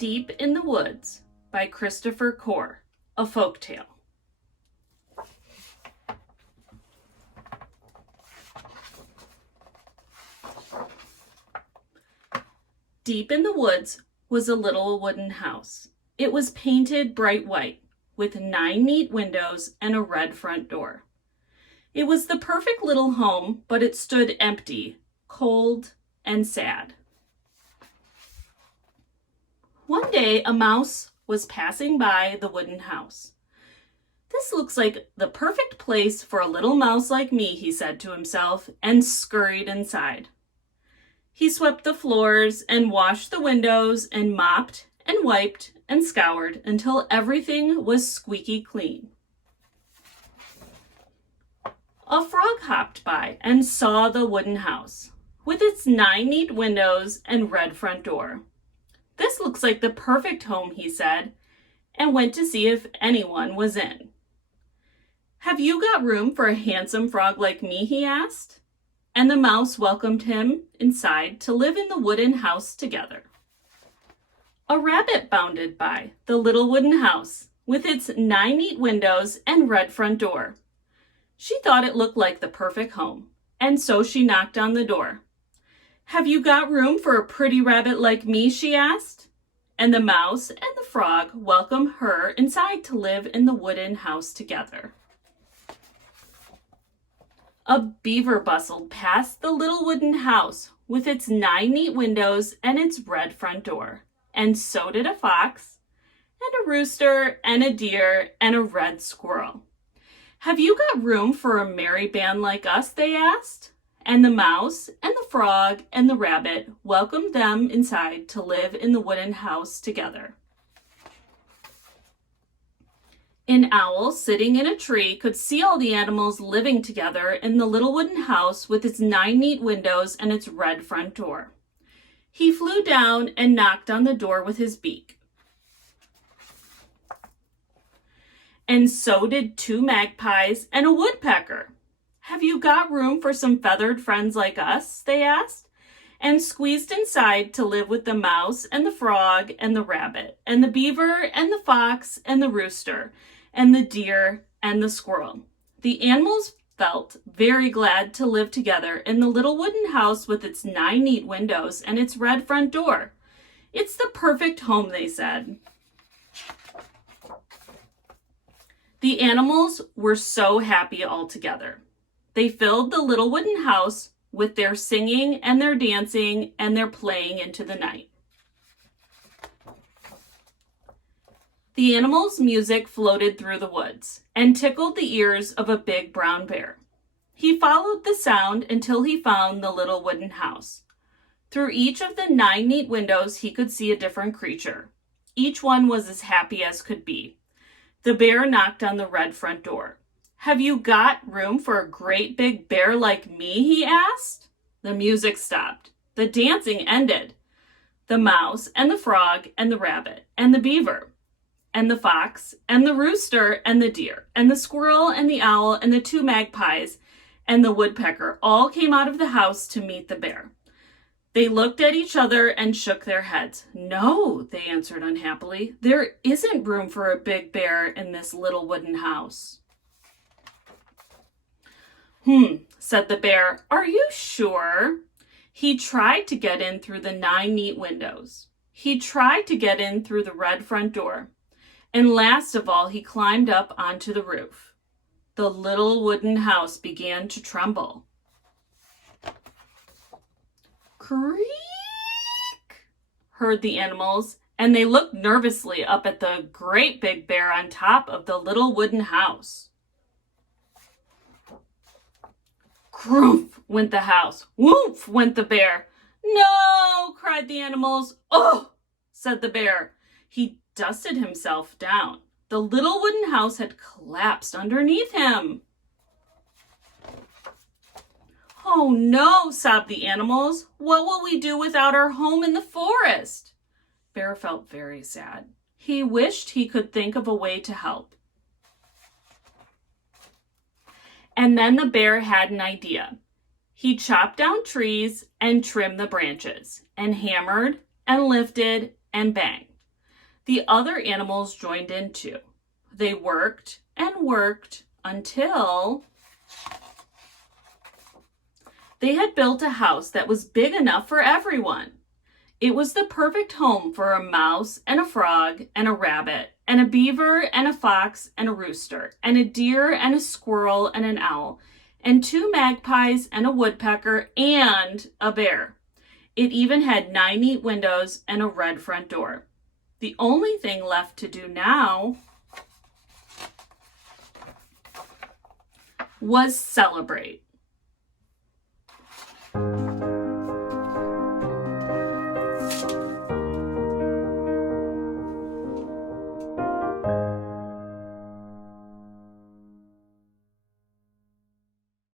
Deep in the Woods by Christopher Corr, a folktale. Deep in the woods was a little wooden house. It was painted bright white, with 9 neat windows and a red front door. It was the perfect little home, but it stood empty, cold, and sad. One day, a mouse was passing by the wooden house. "This looks like the perfect place for a little mouse like me," he said to himself, and scurried inside. He swept the floors and washed the windows and mopped and wiped and scoured until everything was squeaky clean. A frog hopped by and saw the wooden house with its 9 neat windows and red front door. "This looks like the perfect home," he said, and went to see if anyone was in. "Have you got room for a handsome frog like me?" he asked. And the mouse welcomed him inside to live in the wooden house together. A rabbit bounded by the little wooden house with its 9 neat windows and red front door. She thought it looked like the perfect home, and so she knocked on the door. "Have you got room for a pretty rabbit like me?" she asked. And the mouse and the frog welcomed her inside to live in the wooden house together. A beaver bustled past the little wooden house with its 9 neat windows and its red front door. And so did a fox, and a rooster, and a deer, and a red squirrel. "Have you got room for a merry band like us?" they asked. And the mouse and the frog and the rabbit welcomed them inside to live in the wooden house together. An owl sitting in a tree could see all the animals living together in the little wooden house with its 9 neat windows and its red front door. He flew down and knocked on the door with his beak. And so did 2 magpies and a woodpecker. "Have you got room for some feathered friends like us?" they asked, and squeezed inside to live with the mouse and the frog and the rabbit and the beaver and the fox and the rooster and the deer and the squirrel. The animals felt very glad to live together in the little wooden house with its 9 neat windows and its red front door. "It's the perfect home," they said. The animals were so happy all together. They filled the little wooden house with their singing and their dancing and their playing into the night. The animals' music floated through the woods and tickled the ears of a big brown bear. He followed the sound until he found the little wooden house. Through each of the 9 neat windows, he could see a different creature. Each one was as happy as could be. The bear knocked on the red front door. "Have you got room for a great big bear like me?" he asked. The music stopped. The dancing ended. The mouse and the frog and the rabbit and the beaver and the fox and the rooster and the deer and the squirrel and the owl and the 2 magpies and the woodpecker all came out of the house to meet the bear. They looked at each other and shook their heads. "No," they answered unhappily. "There isn't room for a big bear in this little wooden house." Said the bear. "Are you sure?" He tried to get in through the 9 neat windows. He tried to get in through the red front door. And last of all, he climbed up onto the roof. The little wooden house began to tremble. "Creak!" heard the animals, and they looked nervously up at the great big bear on top of the little wooden house. Croomph went the house. Whoomph went the bear. "No!" cried the animals. "Oh!" said the bear. He dusted himself down. The little wooden house had collapsed underneath him. "Oh no!" sobbed the animals. "What will we do without our home in the forest?" Bear felt very sad. He wished he could think of a way to help. And then the bear had an idea. He chopped down trees and trimmed the branches, and hammered and lifted and banged. The other animals joined in too. They worked and worked until they had built a house that was big enough for everyone. It was the perfect home for a mouse and a frog and a rabbit and a beaver and a fox and a rooster and a deer and a squirrel and an owl and 2 magpies and a woodpecker and a bear. It even had 9 neat windows and a red front door. The only thing left to do now was celebrate.